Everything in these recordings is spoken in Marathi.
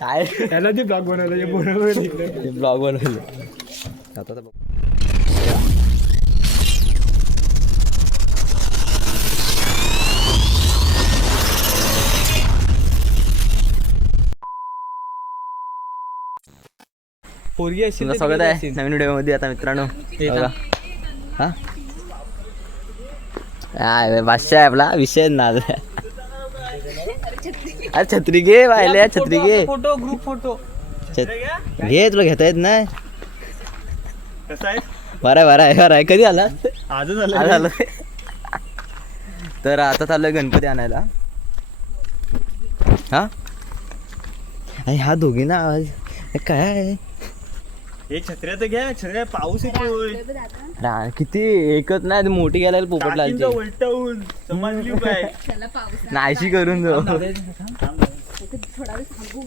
काय? त्याला ते ब्लॉग बनवलं इकडे. ब्लॉग बनवलं. आता. पोरगी अशी तुमचं स्वागत आहे नवीन व्हिडिओमध्ये आता मित्रांनो. बघा. हा? आहे आपला. विषय ना अरे छत्री घे पाहिले छत्री घे. Photo group photo. घे तुला घेता येत नाही. कसं आहे? बरं आहे, बरं आहे बरं आहे. कधी आला आजच आज झालं आलं तर आता चाललोय गणपती आणायला. हा? अरे हा दोघी ना आवाज काय? आहे हे छत्र्या तर घ्या छत्र्या पाऊस येतोय. रा- किती एकच नाही मोठी गेला पोपट लालची उलटवून समजली काय त्याला पाऊस नाहीशी करून दो थोडा वेळ थांबू.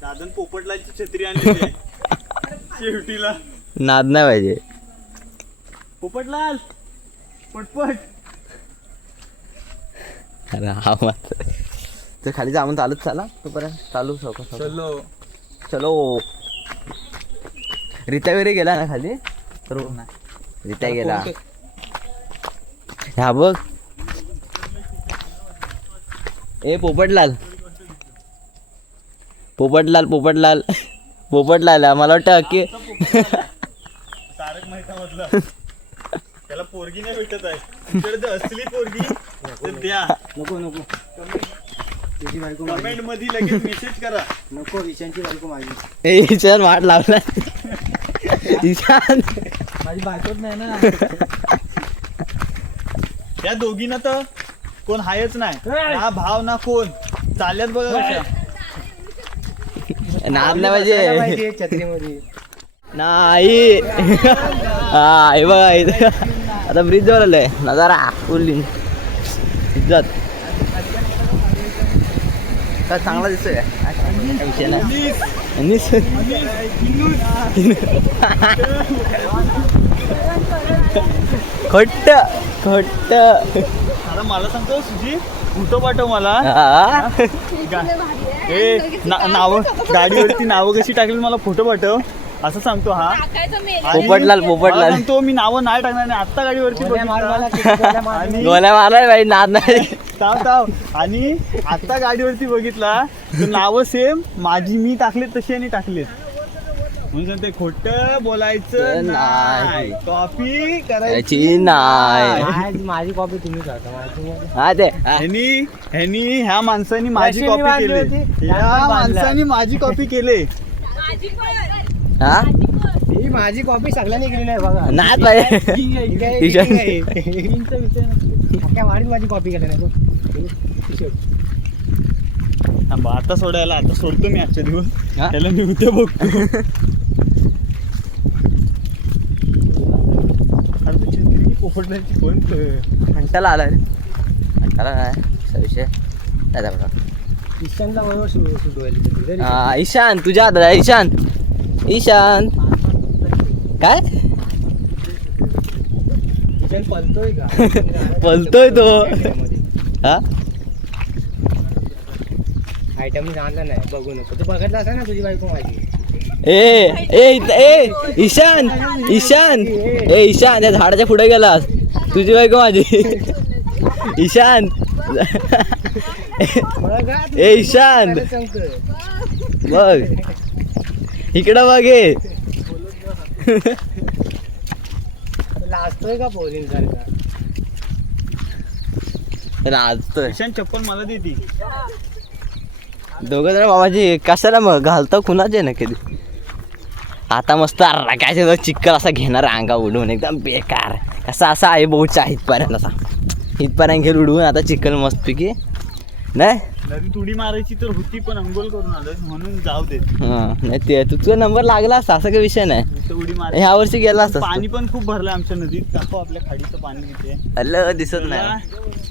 दादन पोपटलालची छत्री आणली आहे. शेवटीला. नाद नाही पाहिजे. पोपटलाल पटपट. अरे हा मात्र. तर खाली जाऊन चालत चाला. तोपर्यंत चालू सौका चलो. चलो. रित्या वगैरे गेला ना खाली? तर रित्या गेला. हा बघ. ए पोपटलाल. पोपटलाल पोपटलाल. पोपटलाल मला वाटतं अक्की तारक मेहता मधलं त्याला पोरगी नाही भेटत आहे. असली पोरगी तर द्या. नको नको. कमेंटमध्ये लगेच मेसेज करा. नको विषयांची बायको माझी. ए ईशान वाट लावला ईशान माझी बायकोच नाही ना. या दोघींना तर कोण हायच नाही. ना भाव ना कोण? चालल्यात बघा कशा. पाहिजे. छत्रीमध्ये. नाही. हा हे बघा आता ब्रिज जवळ आलंय. नजारा फुल इज्जत. काय चांगला दिसतोय? काय विषय नाही. खोट्ट खोट्ट आता मला सांगतो सुजी फोटो पाठव मला? हा? ए ना- नावं गाडीवरती नावं कशी टाकली मला फोटो पाठव. असं सांगतो हा. पोपटलाल, पोपटलाल. सांगतो मी नावं नाही टाकणार नाही आत्ता गाडीवरती गोल्या मारलाय बाई नाद नाही. ताव ताव आणि आत्ता गाडीवरती बघितला तर नावं सेम माझी मी टाकलेत तशी आणि टाकलेत. म्हणून सांगते खोट बोलायचं नाही. कॉपी करायची याची नाही. माझी- माझी कॉपी तुम्ही करता. ते. ह्यानी ह्यानी ह्या माणसानी माझी कॉपी केली. ह्या. माणसानी माझी कॉपी केले. माझी पण. हा? ही माझी कॉपी सगळ्यांनी केलेली आहे बघा. नाद पाहिजे आहे, आहे, आहे. अख्ख्या वाडीत माझी कॉपी केली नाही बघ. थांबा आता सोडायला आता सोडतो मी आजच्या दिवस? त्याला मी उद्या बघतो. पोपटण्याची कोण आला रे. नाही विषय. नाही बघा ईशानला बरोबर सुट-. हा, ईशान तुझ्या हातात आहे ईशान. ईशान. काय? पलतोय तो. हा? आयटम नाही बघू नको. तू बघितला असा ना तुझी बायको माझी? ए ए ए ईशान ईशान. ए ईशान या झाडाच्या पुढे गेलास. तुझी बायको माझी. ईशान. ए ईशान. बघ. इकडं बघ लाजतोय का पोरींसारखा? लाजतोय. ईशान चप्पल मला देती दोघं जण मामाजी कशाला मग? घालतो कुणाचे ना कधी? आता मस्त काय चिक्कल असा घेणार अंगा उडवून एकदम बेकार. कसा असा आहे बहुच्या इथपर्यंत असा. इथपर्यंत घेऊन उडवून आता चिक्कल मस्तपैकी नाही? नदी तुडी मारायची तर होती पण अंघोल करून आलं म्हणून जाऊ दे. हां नाही ते तुझा नंबर लागला असता असं काही विषय नाही. उडी मार ह्या वर्षी गेला असता. पाणी पण खूप भरलं आमच्या नदीत. दाखव आपल्या खाडीचं पाणी किती आहे अल्ल दिसत नाही.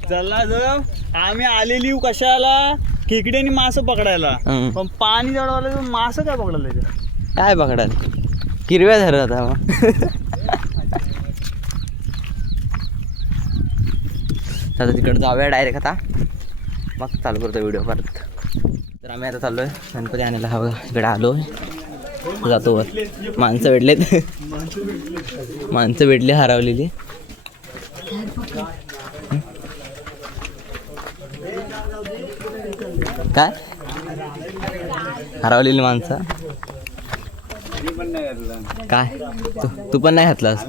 चला जर. आम्ही आलेली कशाला? खेकड्यानी मासं पकडायला. हम्म. पण पाणी जवळ तर मासं काय पकडायला त्याच्यात? काय पकडाल हिरव्या धरत आता मग. आता तिकडे जाऊया डायरेक्ट आता. मग चालू करतो व्हिडिओ परत. तर आम्ही आता चाललो आहे गणपती आणायला हवं. इकडे आलो जातो वर. माणसं भेटलेत. माणसं भेटली हरवलेली. काय? हरवलेली माणसं. काय? तू तू पण नाही घातलास?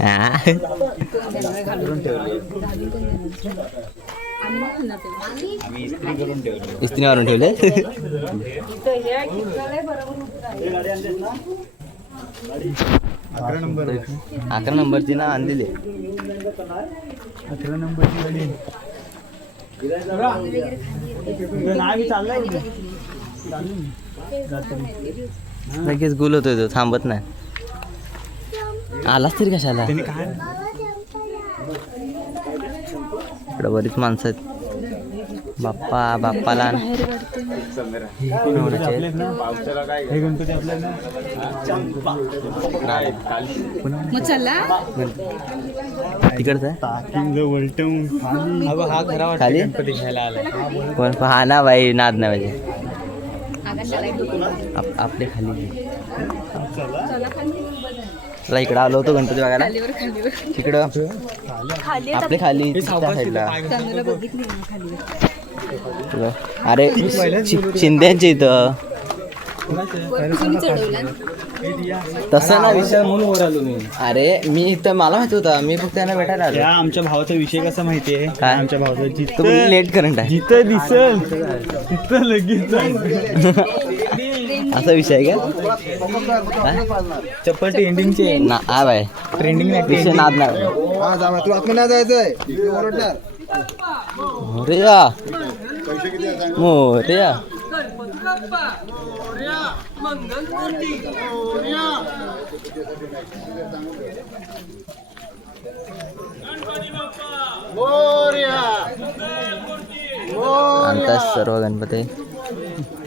हा. इस्त्री मारून ठेवले? अकरा नंबर. अकरा नंबरची ना आणलेली. अकरा नंबरची गाडी. लगेच गुल होतोय तो थांबत नाही. आलाच तरी कशाला? त्यांनी काय? इकडं बरीच माणसं आहेत. बाप्पा बाप्पाला हे तिकडचं आहे? खाली हा खरा खाली? गणपती घ्यायला आलाय कोण? हा ना बाई नाद नाही आकाशाला आप- आपले खाली चला. इकडं आलो होतो गणपती बघायला. तिकडं खाली आपले खाली साईडला. अरे शि- शिंद्यांच्या इथं. तसं ना विषय म्हणून वर आलो मी. अरे मी इथं मला माहीत होता. मी फक्त त्यांना भेटायला आलो. आमच्या भावाचा विषय कसा माहितीये? काय? आमच्या भावाचा तो जिथं लेट करंट आहे. जिथं दिसल तिथं लगेच जायचं. असा विषय आहे का? चप्पल ट्रेंडिंगचे ना हा बाय. ट्रेंडिंग विषय नाद नाही. तू आत्मना जायचंय. मोरया. मोरया. आणतात सर्व गणपती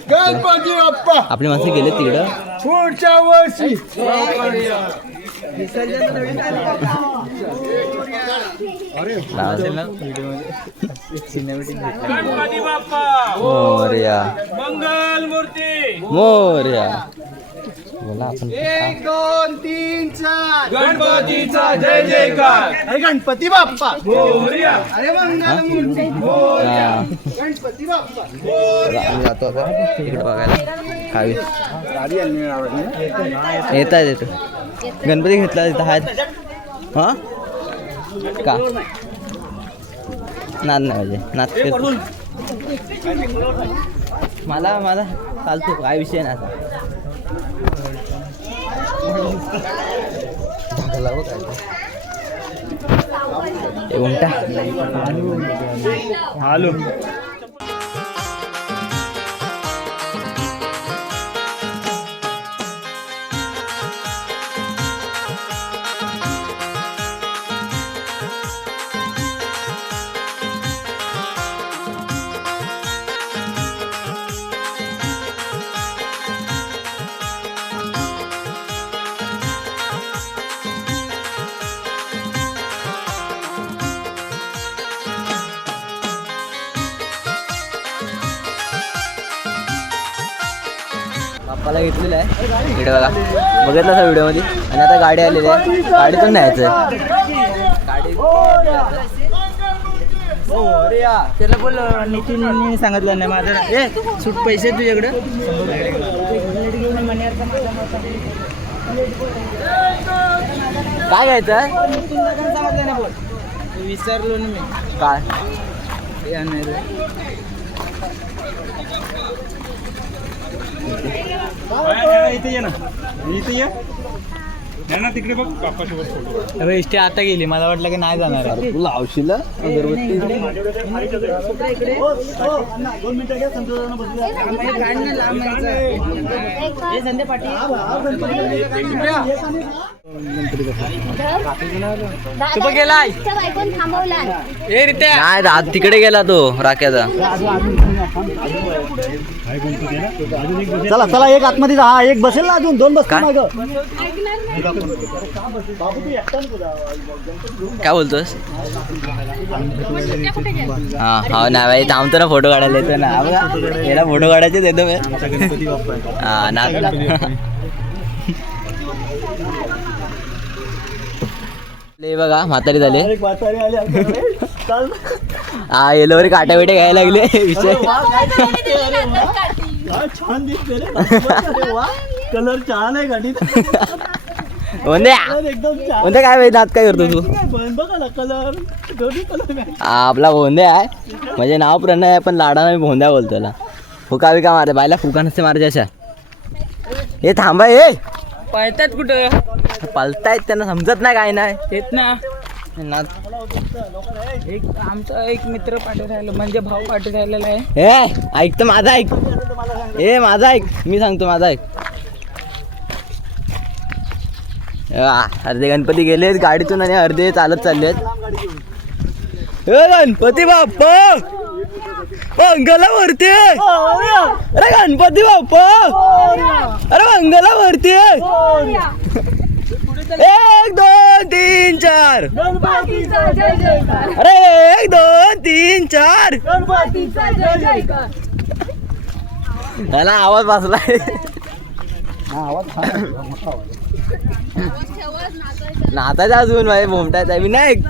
गणपती बाप्पा आपली माणसं गेले तिकडं पुढच्या वर्षी मोरया. मंगल मूर्ती मोरया. बोला आपण. एक दोन तीन चार. गणपतीचा जय जयकार. अरे गणपती बाप्पा. अरे मंगल मूर्ती. गणपती बाप्पा. चला, आम्ही जातो आता तिकडे बघायला. खावी येतात येतो गणपती घेतला तिथं आहेत. हा? का? नाद नाही म्हणजे नाद करतो. मला मला चालतो काय विषय नाही आता. उमटा. आलो. बाप्पाला घेतलेलं आहे. इकडे बघा. बघितलं असा व्हिडिओमध्ये? आणि आता गाडी आलेली आहे. गाडीतून न्यायचं आहे. गाडी त्याला बोल नितीन सांगितलं नाही. माझं ए सूट पैसे तुझ्याकडे? काय घ्यायचं सांगितलं नाही बोल विसरलो ना मी. काय? हे आणायला. इथे ये ना इथे ये नाही ना तिकडे बघ बाप्पासोबत फोटो अरे इष्टे आता गेली. मला वाटलं की नाही जाणार. आहे. तू लावशील अगरबत्ती. हे गेलाय. थांबवला ए रित्या. नाही दा- तिकडे गेला तो राख्याचा. चला चला एक आतमध्ये जा. हा एक बसेल ना अजून. दोन बस काय? मागं. काय बोलतोस? हा हा ना भाई थांबतो ना फोटो काढायला येतो ना. हा बघा याला फोटो काढायचे देतो मी हा ना. ले बघा म्हातारी झाले. एक म्हातारी आली आमच्याकडे. हा येलोवरी काटा बिटे घ्यायला लागले. विषय. काय छान दिसते कलर छान आहे गाडीत. म्हणजे म्हणजे काय माहिती नात काय करतो तू? हा, आपला भोंदे आहे. म्हणजे नाव प्रणय आहे पण लाडानं मी भोंद्या बोलतो त्याला. फुका बिका मारते बायला फुका नसते मारायचे अशा. हे थांबा हे पळतात कुठं? पलतायत त्यांना समजत नाही काय नाही. ना. एक आमचा एक मित्र पाठी राहिला म्हणजे भाऊ पाठी राहिलेला आहे. हे ऐक तर माझा ऐक. ए माझा ऐक. मी सांगतो माझा ऐक. आ, अर्धे गणपती गेलेत गाडीतून आणि अर्धे चालत चाललेत. ए गणपती बाप्पा! मंगला वरती अरे गणपती बाप्पा! अरे मंगला वरती एक दोन तीन चार. गणपतीचा जय जयकार. अरे एक दोन तीन चार. गणपतीचा जय जयकार. त्याला आवाज वाचलाय नाचायचा अजून भाई भोमटायचा विनायक.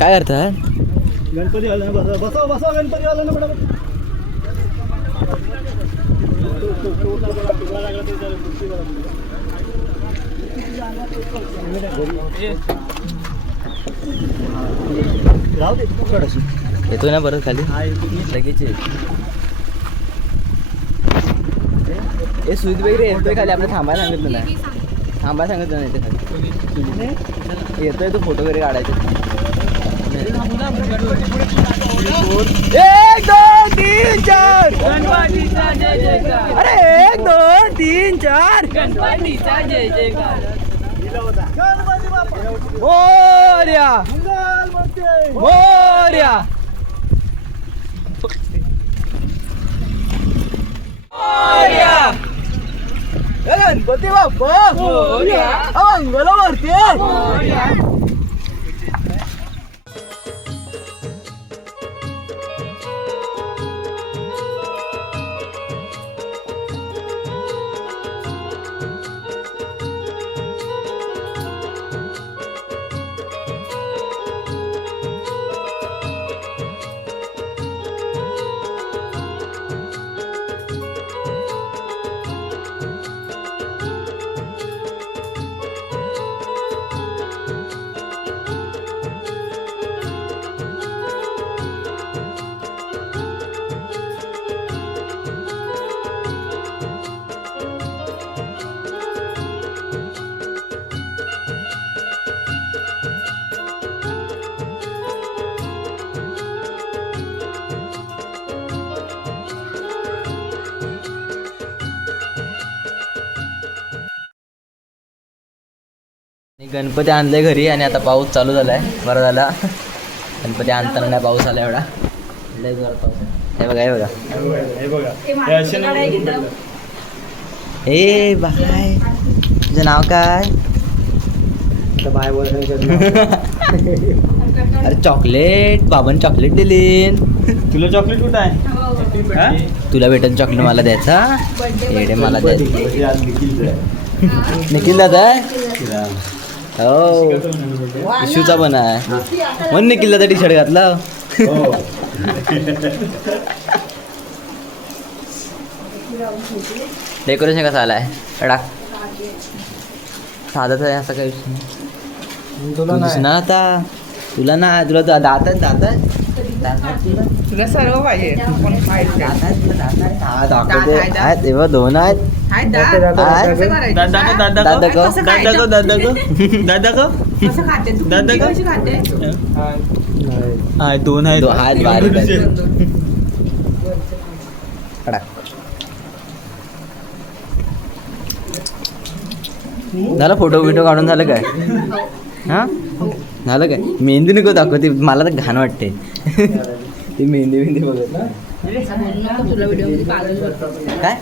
काय करतात गणपती आला ना बसा बसा बसा गणपती आला ना येतो ना परत खाली? लगेच ये. ए सुजित वगैरे येतोय खाली. आपलं थांबायला सांगितलं नाही. थांबायला सांगितलं नाही ते खाली. येतोय तो फोटो वगैरे काढायचे. एक दोन तीन चार. अरे एक दोन तीन चार. मोर्या. ए, गणपती बाप्पा. मोरया. मंगल गणपती आणले घरी आणि आता पाऊस चालू झालाय. बरं झाला. गणपती आणताना नाही पाऊस आला एवढा. लय जोरात पाऊस आहे. हे बघा हे बघा. हे बाय. तुझं नाव काय? बाय बोलायचं अरे चॉकलेट. बाबांनी चॉकलेट दिलीन तुला चॉकलेट कुठं आहे? तुला भेटेल चॉकलेट मला द्यायचा येडे मला द्यायचं. आहे. निखिल दादा. हो. इशूचा पण आहे. म्हणून निखिल दादा टी शर्ट घातला. हो. डेकोरेशन कसं आलाय? डाक साधाच आहे असं काही विषय नाही. तू दिसणार आता. तुला ना तुला दात आहेत दात आहेत तुला? सर्व पाहिजे. पण आहेत हा दाखवते तेव्हा दोन आहेत. हाय आहेत. दादा को दादा दादा को को. दादा को दादा को दादा को कसं खाते? तू दादा का? कशी खाते? हा दोन आहेत. दो- आहेत बारीक आहेत. कडा. झालं फोटो बिटो काढून झालं काय? हा. झालं काय? मेहंदी नको दाखवते मला तर घाण वाटते. ती मेहंदी मेहंदी बघत ना. काय?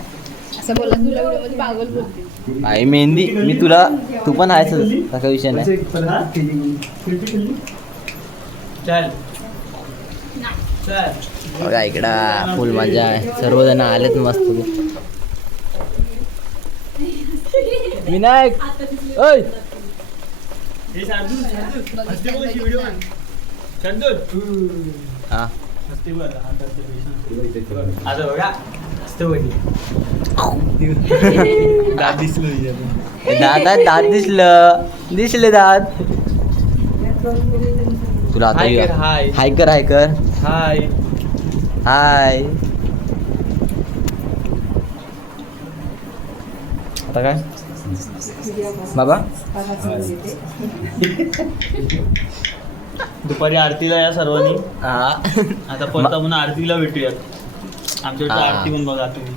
आई मेहंदी मी तुला तू पण आहेस असा विषय नाही. बघा इकडा फुल मजा आहे. सर्वजण आलेत मस्त. विनायक ओय! हे आता, बघ. दात दिसलो दात दिसलं दिसले दात तुला आता हाय. हाय कर हाय कर हाय हाय आता काय बाबा? दुपारी आरतीला या सर्वांनी. हा. आता परत आपण आरतीला भेटूयात. आमच्या हा. आरती पण बघा तुम्ही.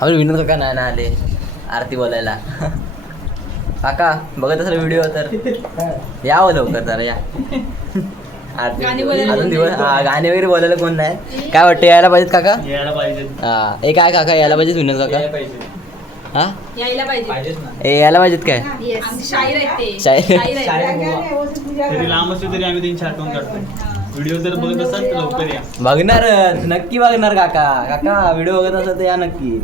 आपण विनोद काका नाही ना आले. आरती बोलायला. काका बघत असेल व्हिडिओ तर? यावं लवकर जरा या. आरती गाणी बोलायला अजून दिवस. हा गाणे वगैरे बोलायला कोण नाही. काय वाटतं यायला पाहिजेत काका? यायला पाहिजे हा. ए काय काका यायला पाहिजेत विनोद काका? यायला पाहिजे हा? यायला पाहिजे. पाहिजेच ना. ए यायला पाहिजेत काय? आमचे शाहीर आहेत ते शाहीर. शाहीर आहेत. शाळेत तरी लांब असले तरी आम्ही त्यांची आठवण काढतो व्हिडिओ जर बघत असाल तर लवकर या. बघणार नक्की बघणार काका. काका व्हिडिओ बघत असाल तर या नक्की.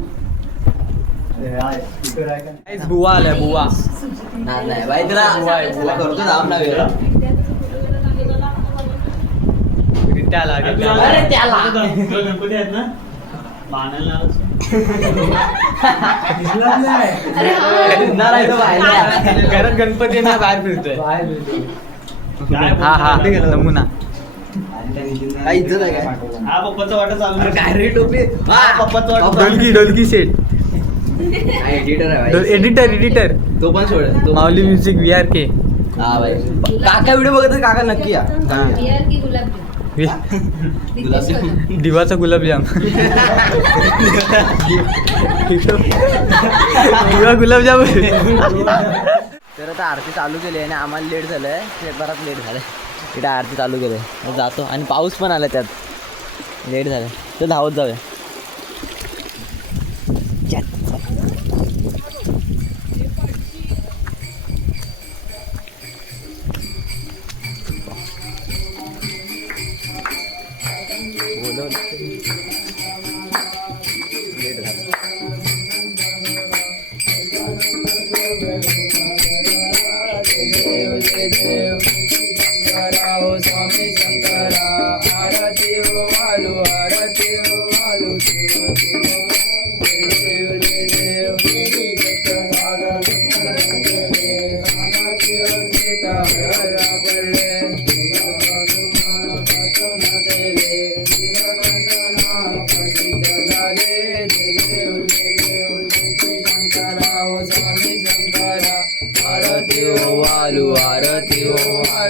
बुवा आलाय बुवा. नाही नाही बाई तुला तुला करतो जाम ना वेळ अरे त्याला. गणपती आहेत ना? घरात गणपती ना बाहेर फिरतोय. हा, हा. नमुना. काय इज्जत आहे काय? हा पप्पाचा वाटा चालू आहे. काय रे टोपी हा, पप्पाचा वाटा चालू ढोलकी आहे. ढोलकी सेट एडिटर आहे भाई. एडिटर एडिटर तो पण सोड तो Mauli music V R K हा भाई. काका व्हिडिओ बघत काका नक्की या. दिवाचा गुलाबजाम दिवा गुलाबजाम तर आता आरती चालू केली आहे आणि आम्हाला लेट झालंय. ते बराच लेट झालंय. इथे आरती चालू केलंय मग जातो. आणि पाऊस पण आला त्यात. लेट झालं तर धावत जाऊया. लेट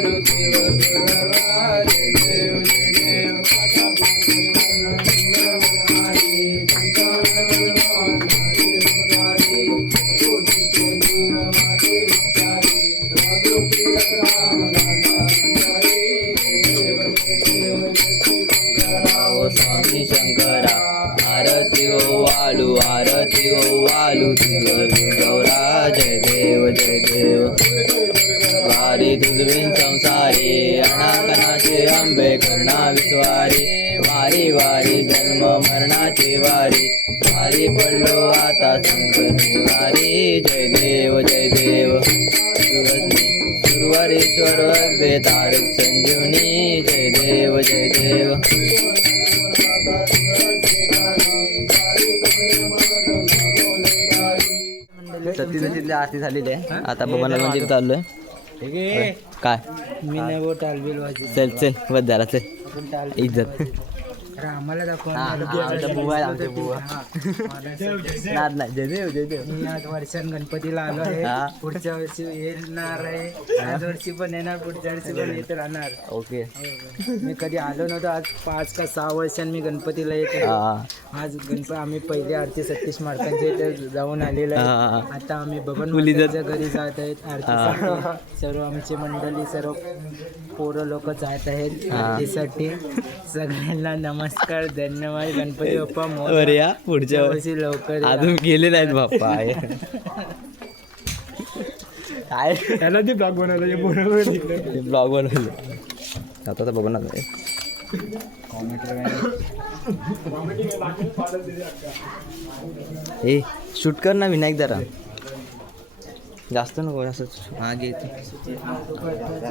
ಮಾರುತಿವ वारी जय देव जय देव। सुरवरेश्वर अग्रे तारक संजीवनी। जय देव जय देव। तिथली आरती झालेली आहे. आता बबनला मंदिर चाललोय. काय? मी नाही बोट आलबेल वाजी चल चल बस झाला चल. इज्जत. आम्हाला दाखव हा, हा, आमच्या बुवा आहे, आमच्या बुवा. नाद नाही जयदेव जयदेव मी आठ वर्षां गणपतीला आलो आहे. हा. पुढच्या वर्षी येणार आहे. याच वर्षी पण येणार पुढच्या वर्षी पण येत राहणार. ओके. मी कधी आलो नव्हतो आज पाच का सहा वर्षांनी मी गणपतीला येत आहे. हा. आज गणपती आम्ही पहिले आरती सतीश माडकांच्या इथे जाऊन आलेलो. आहे. आता आम्ही बबन मुलीचं- मालकांच्या घरी जात आहेत आरतीसाठी सर्व आमची मंडळी सर्व पोरं लोक जात आहेत. आरतीसाठी. सगळ्यांना नमस्कार धन्यवाद. गणपती बाप्पा मोरया. पुढच्या वर्षी. लवकर. अजून गेले नाहीत बाप्पा काय? त्याला ते ब्लॉग बनवलं बरोबर ब्लॉग बनवलं. आता तर बघू ना ए शूट कर ना विनायक जरा. जास्त नको असं मागे येते थोडा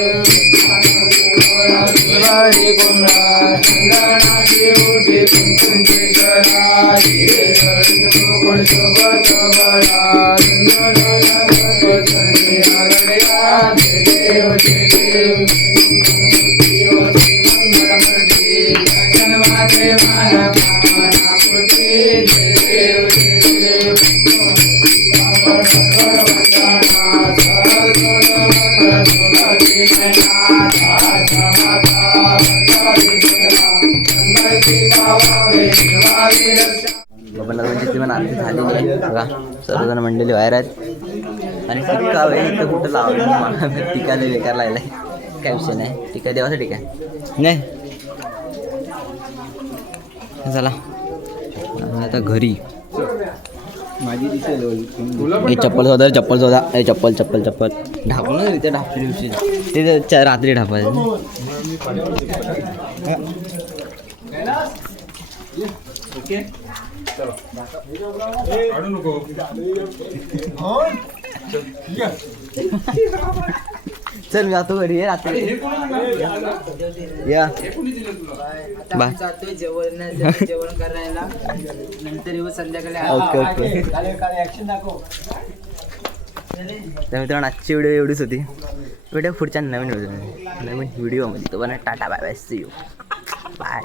असंच हा घे इथे. कमी करा बाबांना म्हणजे ती पण आरती झालेली आहे. बघा सर्वजण मंडळी बाहेर आहेत. आणि टिक्का वेळ इथं कुठं लावलं? टिका लय बेकार लागलाय. काय विषय नाही. टिका देवासाठी काय नाही. चला. आता घरी. हे चप्पल शोधा चप्पल शोधा ए चप्पल चप्पल चप्पल. ढाकून ना इथे ढापली दिवशी. ते ते च- चल मी जातो घरी ये रात्री. या. बाय जातोय जेवण जेवण करायला. नंतर येऊ संध्याकाळी. Okay okay. तर मित्रांनो आजची व्हिडिओ एवढीच होती. व्हिडिओ पुढच्या नवीन व्हिडिओ नवीन व्हिडिओमध्ये तो tata bye bye see you bye